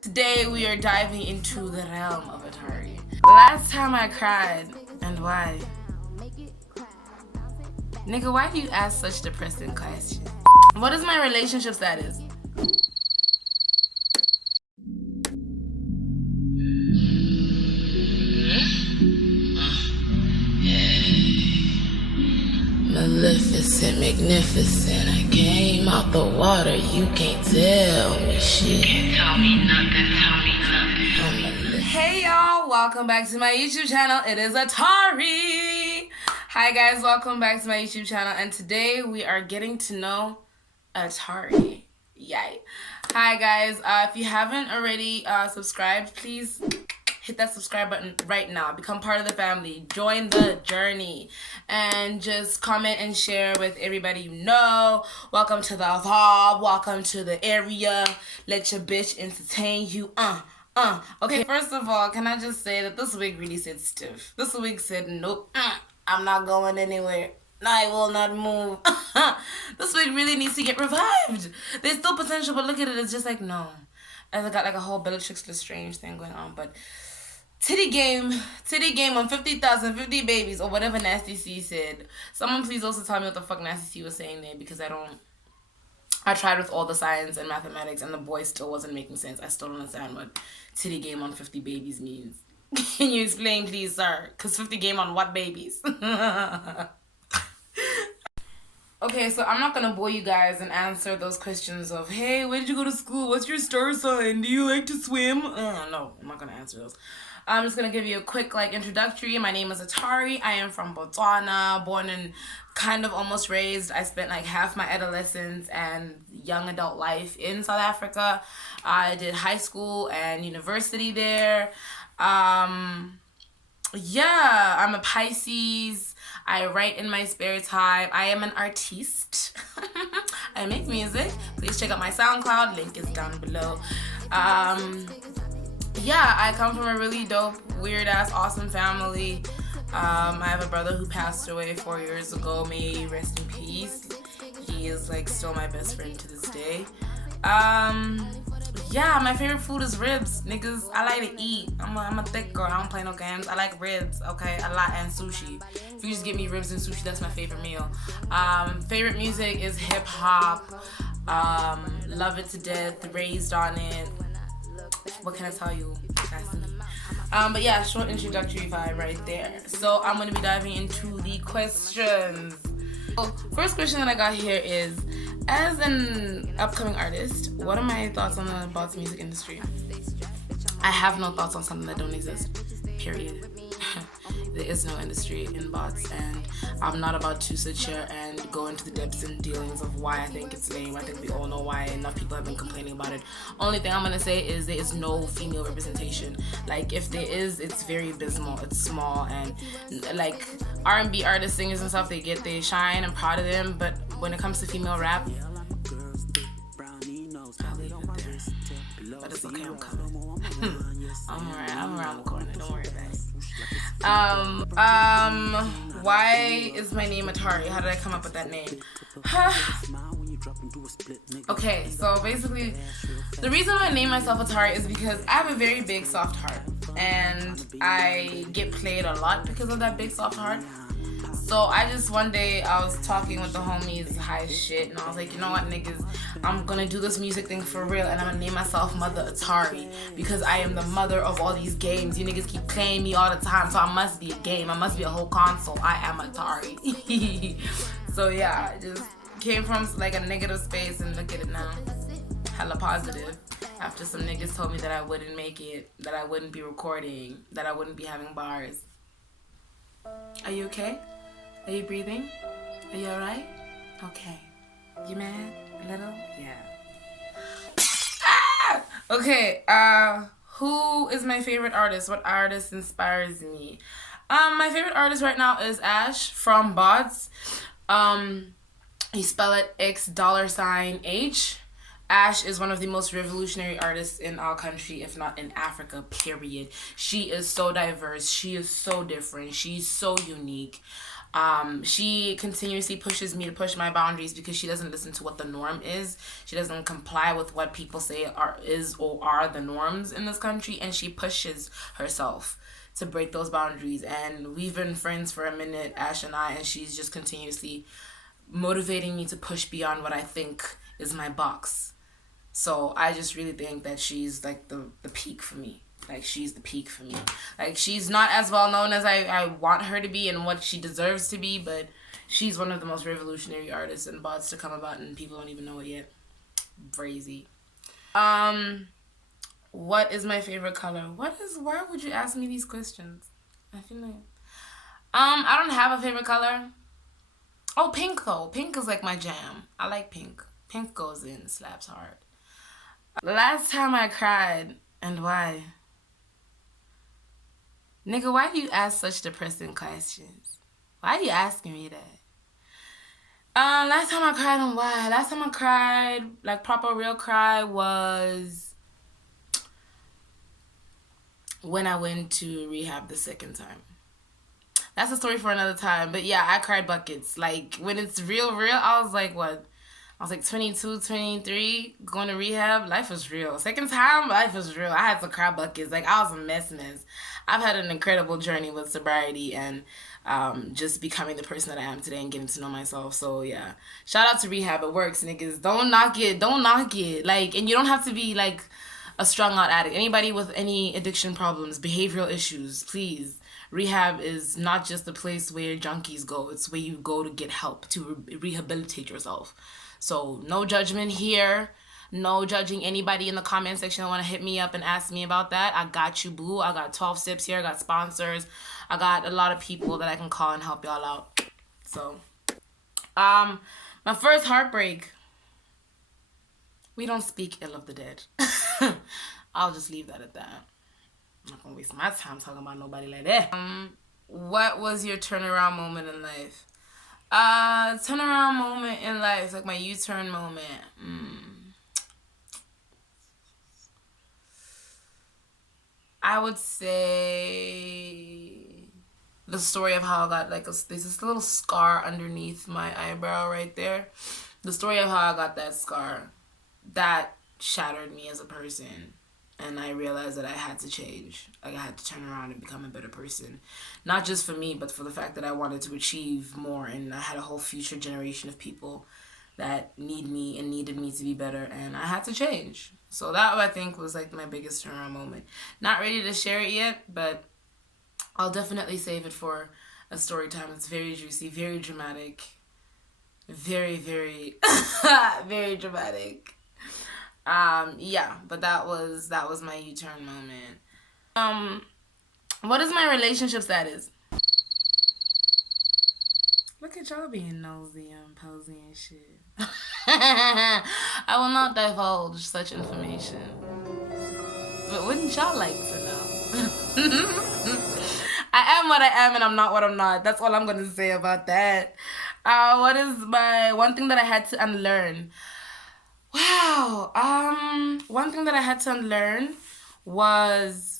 Today we are diving into the realm of Atari. Last time I cried, and why? Nigga, why do you ask such depressing questions? What is my relationship status? Maleficent, magnificent, I came out the water, you can't tell me shit. Can't tell me nothing, tell me nothing. Hey y'all, welcome back to my YouTube channel. It is Atari. Hi guys, welcome back to my YouTube channel, and today we are getting to know Atari. Yay. Hi guys, if you haven't already subscribed, please hit that subscribe button right now. Become part of the family. Join the journey. And just comment and share with everybody you know. Welcome to the hall. Welcome to the area. Let your bitch entertain you. Okay, first of all, can I just say that this wig really said stiff. This wig said, nope, I'm not going anywhere. I will not move. This wig really needs to get revived. There's still potential, but look at it. It's just like, no. And I got like a whole Bellatrix Lestrange thing going on, but titty game on 50,000, 50 babies, or whatever Nasty C said. Someone please also tell me what the fuck Nasty C was saying there, because I tried with all the science and mathematics and the boy still wasn't making sense. I still don't understand what titty game on 50 babies means. Can you explain please, sir? Because 50 game on what babies? Okay, so I'm not going to bore you guys and answer those questions of, hey, where did you go to school? What's your star sign? Do you like to swim? No, I'm not going to answer those. I'm just going to give you a quick, introductory. My name is Atari. I am from Botswana, born and kind of almost raised. I spent, half my adolescence and young adult life in South Africa. I did high school and university there. Yeah, I'm a Pisces. I write in my spare time. I am an artiste. I make music. Please check out my SoundCloud. Link is down below. Yeah, I come from a really dope, weird-ass, awesome family. I have a brother who passed away 4 years ago. May he rest in peace. He is, still my best friend to this day. Yeah, my favorite food is ribs. Niggas, I like to eat. I'm a thick girl. I don't play no games. I like ribs, okay? A lot, and sushi. If you just give me ribs and sushi, that's my favorite meal. Favorite music is hip-hop. Love it to death. Raised on it. What can I tell you? That's me. But yeah, short introductory vibe right there. So I'm going to be diving into the questions. So, first question that I got here is, as an upcoming artist, what are my thoughts on the bots music industry? I have no thoughts on something that don't exist, period. There is no industry in bots, and I'm not about to sit here and go into the depths and dealings of why I think it's lame. I think we all know why. Enough people have been complaining about it. Only thing I'm gonna say is there is no female representation. If there is, it's very abysmal. It's small, and R&B artists, singers and stuff, they shine. I'm proud of them, but when it comes to female rap, I'll leave it there. But it's okay, I'm coming. I'm alright. I'm around the corner. Don't worry about it. Why is my name Atari? How did I come up with that name? Okay, so basically, the reason I named myself Atari is because I have a very big soft heart, and I get played a lot because of that big soft heart. So one day I was talking with the homies high as shit, and I was like, you know what, niggas, I'm gonna do this music thing for real, and I'm gonna name myself Mother Atari, because I am the mother of all these games. You niggas keep playing me all the time, so I must be a game. I must be a whole console. I am Atari. So yeah, I just came from a negative space, and look at it now. Hella positive. After some niggas told me that I wouldn't make it, that I wouldn't be recording, that I wouldn't be having bars. Are you okay? Are you breathing? Are you alright? Okay. You mad? A little? Yeah. Ah! Okay, who is my favorite artist? What artist inspires me? My favorite artist right now is Ash from Bots. You spell it $H. Ash is one of the most revolutionary artists in our country, if not in Africa, period. She is so diverse. She is so different. She's so unique. She continuously pushes me to push my boundaries because she doesn't listen to what the norm is. She doesn't comply with what people say are the norms in this country, and she pushes herself to break those boundaries. And we've been friends for a minute, Ash and I, and she's just continuously motivating me to push beyond what I think is my box. So I just really think that she's like the peak for me. Like, she's the peak for me. Like, she's not as well known as I want her to be and what she deserves to be, but she's one of the most revolutionary artists and bots to come about, and people don't even know it yet. Crazy. What is my favorite color? Why would you ask me these questions? I feel like I don't have a favorite color. Oh, pink though. Pink is like my jam. I like pink. Pink goes in, slaps hard. Last time I cried, and why? Nigga, why do you ask such depressing questions? Why are you asking me that? Last time I cried, and why? Last time I cried, like proper real cry, was when I went to rehab the second time. That's a story for another time. But yeah, I cried buckets. Like, when it's real, I was like, what? I was like 22, 23, going to rehab. Life was real. Second time, life was real. I had to cry buckets. Like, I was a mess. I've had an incredible journey with sobriety and just becoming the person that I am today and getting to know myself. So, yeah. Shout out to rehab. It works, niggas. Don't knock it. Don't knock it. Like, and you don't have to be, like, a strung-out addict. Anybody with any addiction problems, behavioral issues, please. Rehab is not just a place where junkies go. It's where you go to get help, to rehabilitate yourself. So no judgment here. No judging anybody in the comment section that want to hit me up and ask me about that. I got you, boo. I got 12 Sips here. I got sponsors. I got a lot of people that I can call and help y'all out. So, my first heartbreak. We don't speak ill of the dead. I'll just leave that at that. I'm not gonna waste my time talking about nobody like that. What was your turnaround moment in life? Turnaround moment in life, like my U-turn moment. I would say the story of how I got there's this little scar underneath my eyebrow right there. The story of how I got that scar, that shattered me as a person. And I realized that I had to change. Like, I had to turn around and become a better person. Not just for me, but for the fact that I wanted to achieve more. And I had a whole future generation of people that need me and needed me to be better. And I had to change. So that, I think, was like my biggest turnaround moment. Not ready to share it yet, but I'll definitely save it for a story time. It's very juicy, very dramatic. Very, very, very dramatic. Yeah, but that was my U-turn moment. What is my relationship status? Look at y'all being nosy and posy and shit. I will not divulge such information. But wouldn't y'all like to know? I am what I am and I'm not what I'm not. That's all I'm going to say about that. What is my one thing that I had to unlearn? Wow. One thing that I had to unlearn was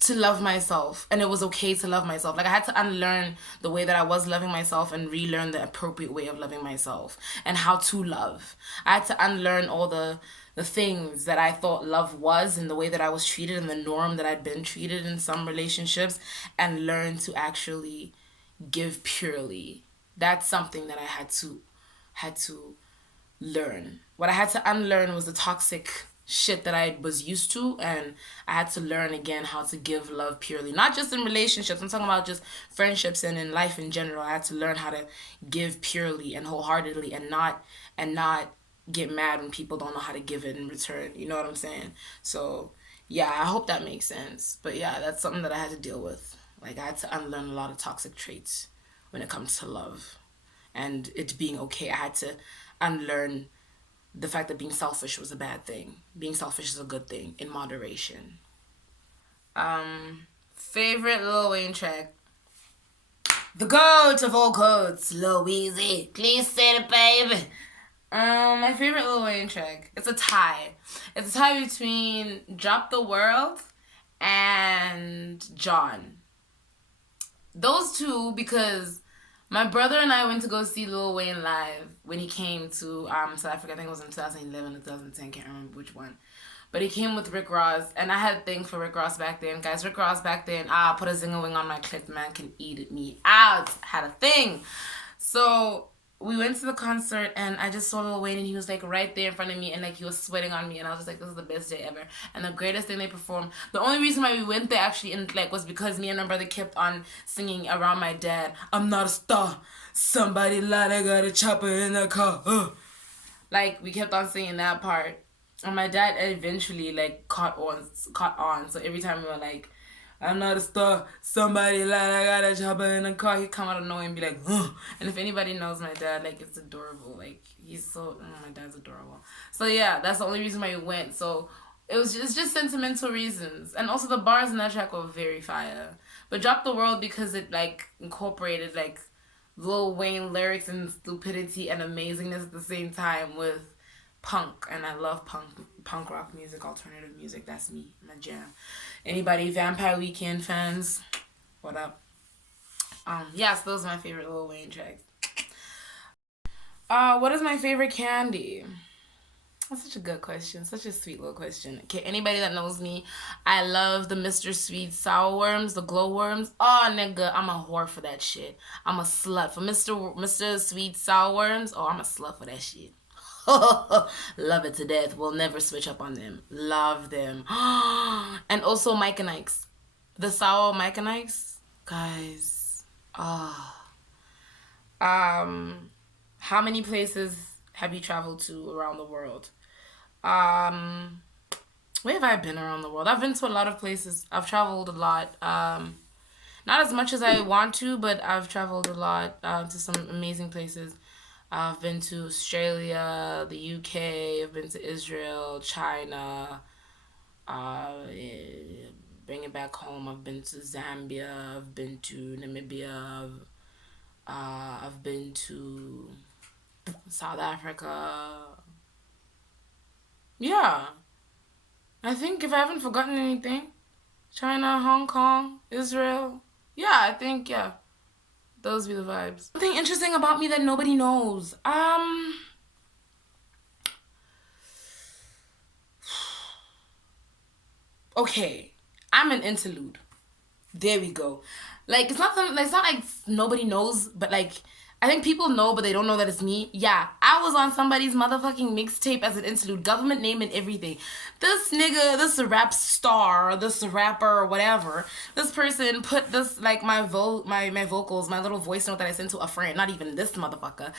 to love myself. And it was okay to love myself. Like, I had to unlearn the way that I was loving myself and relearn the appropriate way of loving myself and how to love. I had to unlearn all the things that I thought love was and the way that I was treated and the norm that I'd been treated in some relationships, and learn to actually give purely. That's something that I had to learn. What I had to unlearn was the toxic shit that I was used to, and I had to learn again how to give love purely. Not just in relationships, I'm talking about just friendships and in life in general. I had to learn how to give purely and wholeheartedly and not get mad when people don't know how to give it in return. You know what I'm saying? So yeah, I hope that makes sense. But yeah, that's something that I had to deal with. Like, I had to unlearn a lot of toxic traits when it comes to love and it being okay. I had to unlearn the fact that being selfish was a bad thing. Being selfish is a good thing in moderation. Favorite Lil Wayne track? The goat of all goats, Lil Weezy. Please say it, baby. My favorite Lil Wayne track. It's a tie. It's a tie between Drop the World and John. those two, because my brother and I went to go see Lil Wayne live when he came to South Africa. I think it was in 2011 or 2010. Can't remember which one. But he came with Rick Ross, and I had a thing for Rick Ross back then. Guys, Rick Ross back then, put a zinger wing on my clit, man, can eat it me out. Had a thing. So we went to the concert, and I just saw Lil Wayne, and he was like right there in front of me, and like he was sweating on me, and I was just like, this is the best day ever. And the greatest thing they performed. The only reason why we went there actually, and like, was because me and my brother kept on singing around my dad. I'm not a star. Somebody lied. I got a chopper in the car. Like, we kept on singing that part. And my dad eventually like caught on. So every time we were like, I'm not a star, somebody lied, I got a chopper in the car, he'd come out of nowhere and be like, huh. And if anybody knows my dad, like, it's adorable. Like, he's so, my dad's adorable. So yeah, that's the only reason why we went. So it's just sentimental reasons. And also the bars in that track were very fire. But Drop the World, because it like incorporated like Lil Wayne lyrics and stupidity and amazingness at the same time with punk, and I love punk rock music, alternative music. That's me, my jam. Anybody Vampire Weekend fans? What up? Yes, those are my favorite Lil Wayne tracks. What is my favorite candy? That's such a good question. Such a sweet little question. Okay, anybody that knows me, I love the Mr. Sweet sour worms, the glow worms. Oh, nigga, I'm a whore for that shit. I'm a slut for Mr. Sweet sour worms. Oh, I'm a slut for that shit. Love it to death. We'll never switch up on them. Love them. And also Mike and Ike's. The sour Mike and Ike's. Guys. How many places have you traveled to around the world? Where have I been around the world? I've been to a lot of places. I've traveled a lot. Not as much as I want to, but I've traveled a lot to some amazing places. I've been to Australia, the UK, I've been to Israel, China, bring it back home, I've been to Zambia, I've been to Namibia, I've been to South Africa. Yeah. I think if I haven't forgotten anything, China, Hong Kong, Israel. Yeah, I think, yeah. Those be the vibes. Something interesting about me that nobody knows. Okay. I'm an interlude. There we go. Like, it's not like nobody knows, but like, I think people know, but they don't know that it's me. Yeah, I was on somebody's motherfucking mixtape as an interlude, government name and everything. This nigga, this rap star, this rapper, or whatever, this person put this, like, my vocals, my little voice note that I sent to a friend, not even this motherfucker,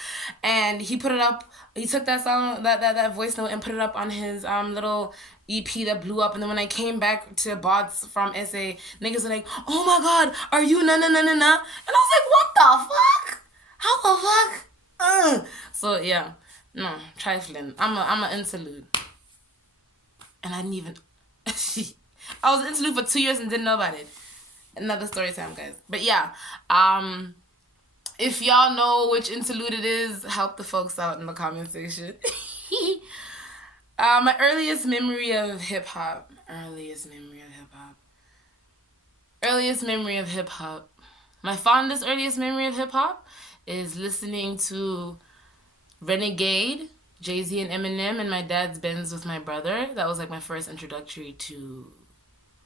and he put it up, he took that song, that voice note and put it up on his little EP that blew up. And then when I came back to bots from SA, niggas were like, oh my god, are you na na na na na? And I was like, what the fuck? How the fuck? So yeah, no, trifling. I'm an interlude, and I didn't even. I was an interlude for 2 years and didn't know about it. Another story time, guys. But yeah, if y'all know which interlude it is, help the folks out in the comment section. My earliest memory of hip hop. My fondest earliest memory of hip hop is listening to Renegade, Jay-Z and Eminem, and my dad's Benz with my brother. That was like my first introductory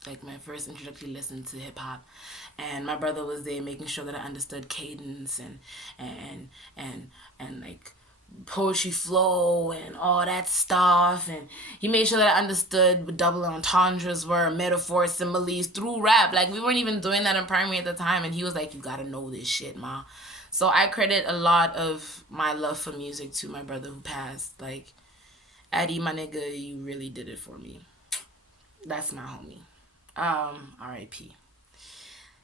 listen to hip hop. And my brother was there making sure that I understood cadence and like poetry flow and all that stuff, and he made sure that I understood what double entendres were, metaphors, similes through rap. Like, we weren't even doing that in primary at the time, and he was like, you gotta know this shit, ma. So I credit a lot of my love for music to my brother who passed. Like, Addy, my nigga, you really did it for me. That's my homie. R.I.P.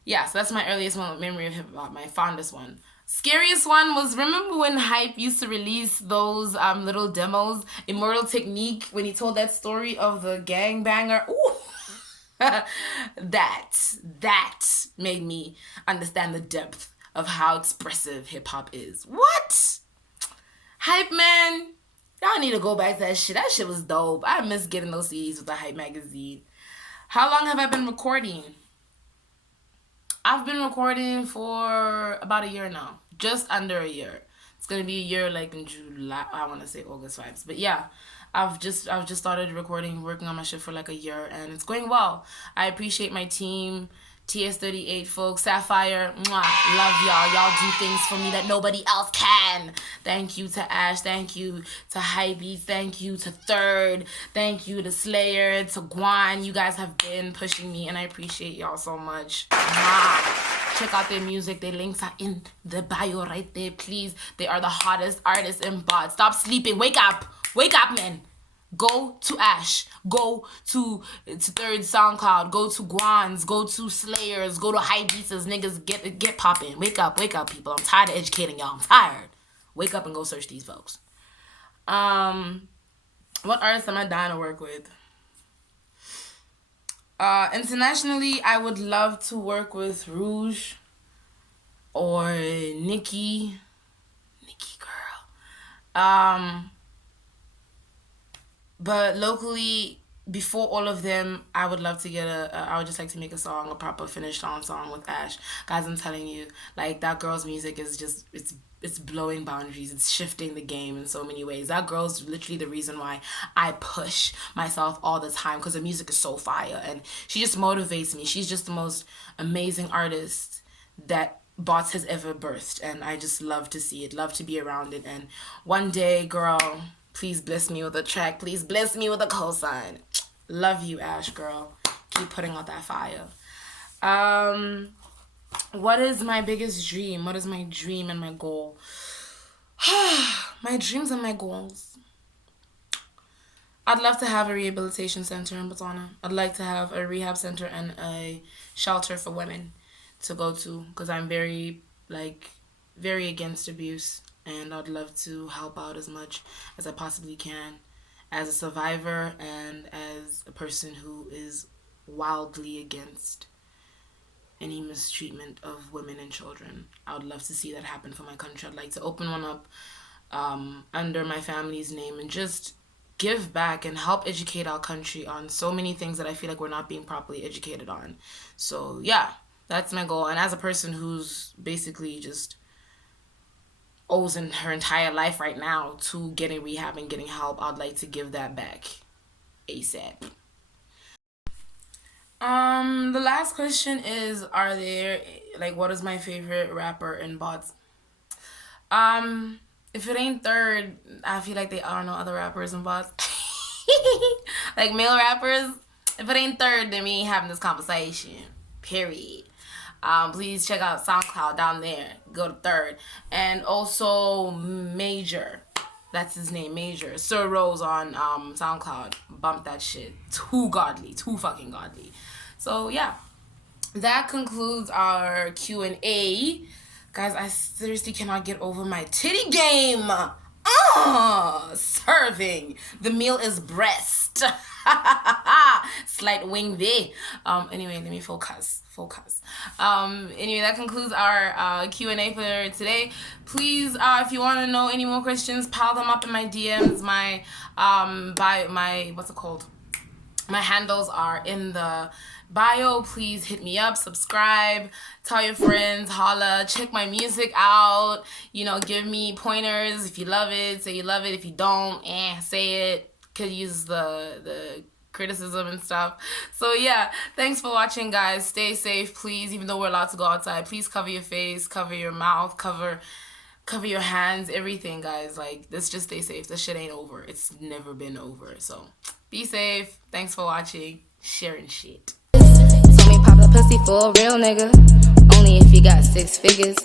Yeah, so that's my earliest memory of hip hop, my fondest one. Scariest one was, remember when Hype used to release those little demos, Immortal Technique, when he told that story of the gangbanger? Ooh. That made me understand the depth of how expressive hip hop is. What? Hype man, y'all need to go back to that shit. That shit was dope. I miss getting those CDs with the Hype magazine. How long have I been recording? I've been recording for about a year now. Just under a year. It's gonna be a year like in July. I want to say August vibes, but yeah, I've just started recording, working on my shit for like a year, and it's going well. I appreciate my team, TS38 folks, Sapphire, mwah, love y'all. Y'all do things for me that nobody else can. Thank you to Ash, thank you to Hybeats, thank you to Third, thank you to Slayer, to Guan. You guys have been pushing me, and I appreciate y'all so much. Mwah. Check out their music. Their links are in the bio right there, please. They are the hottest artists in bots. Stop sleeping. Wake up. Wake up, man. Go to Ash. Go to Third SoundCloud. Go to Guan's. Go to Slayers. Go to Hybeats. Niggas get popping. Wake up, people. I'm tired of educating y'all. I'm tired. Wake up and go search these folks. What artists am I dying to work with? Internationally, I would love to work with Rouge or Nikki girl. But locally, before all of them, I would love to get I would just like to make a song, a proper finished song with Ash. Guys, I'm telling you, like, that girl's music is just, it's blowing boundaries. It's shifting the game in so many ways. That girl's literally the reason why I push myself all the time, because her music is so fire, and she just motivates me. She's just the most amazing artist that Bots has ever birthed, and I just love to see it, love to be around it. And one day, girl, please bless me with a track. Please bless me with a cosign. Love you, Ash, girl. Keep putting out that fire. What is my biggest dream? What is my dream and my goal? My dreams and my goals. I'd love to have a rehabilitation center in Botwana. I'd like to have a rehab center and a shelter for women to go to, because I'm very against abuse, and I'd love to help out as much as I possibly can as a survivor and as a person who is wildly against any mistreatment of women and children. I would love to see that happen for my country. I'd like to open one up under my family's name and just give back and help educate our country on so many things that I feel like we're not being properly educated on. So yeah, that's my goal. And as a person who's basically just owes in her entire life right now to getting rehab and getting help, I'd like to give that back ASAP. The last question is, what is my favorite rapper in bots? If it ain't Third, I feel like there are no other rappers in bots. Like, male rappers, if it ain't Third, then we ain't having this conversation. Period. Please check out SoundCloud down there. Go to Third. And also Major. That's his name, Major. Sir Rose on SoundCloud. Bump that shit. Too godly. Too fucking godly. So yeah. That concludes our Q&A. Guys, I seriously cannot get over my titty game. Serving. The meal is breast. Slight wing there. Anyway, let me focus. Anyway, that concludes our Q&A for today. Please, if you want to know any more questions, pile them up in my DMs. My my handles are in the bio. Please hit me up, subscribe, tell your friends, holla, check my music out, give me pointers. If you love it, say you love it. If you don't, say it. Could use the criticism and stuff. So yeah, thanks for watching, guys. Stay safe, please. Even though we're allowed to go outside, please cover your face, cover your mouth, cover your hands, everything, guys. Like, let's just stay safe. This shit ain't over. It's never been over. So be safe. Thanks for watching. Sharing shit. Told me pop a pussy for a real nigga, only if you got 6 figures.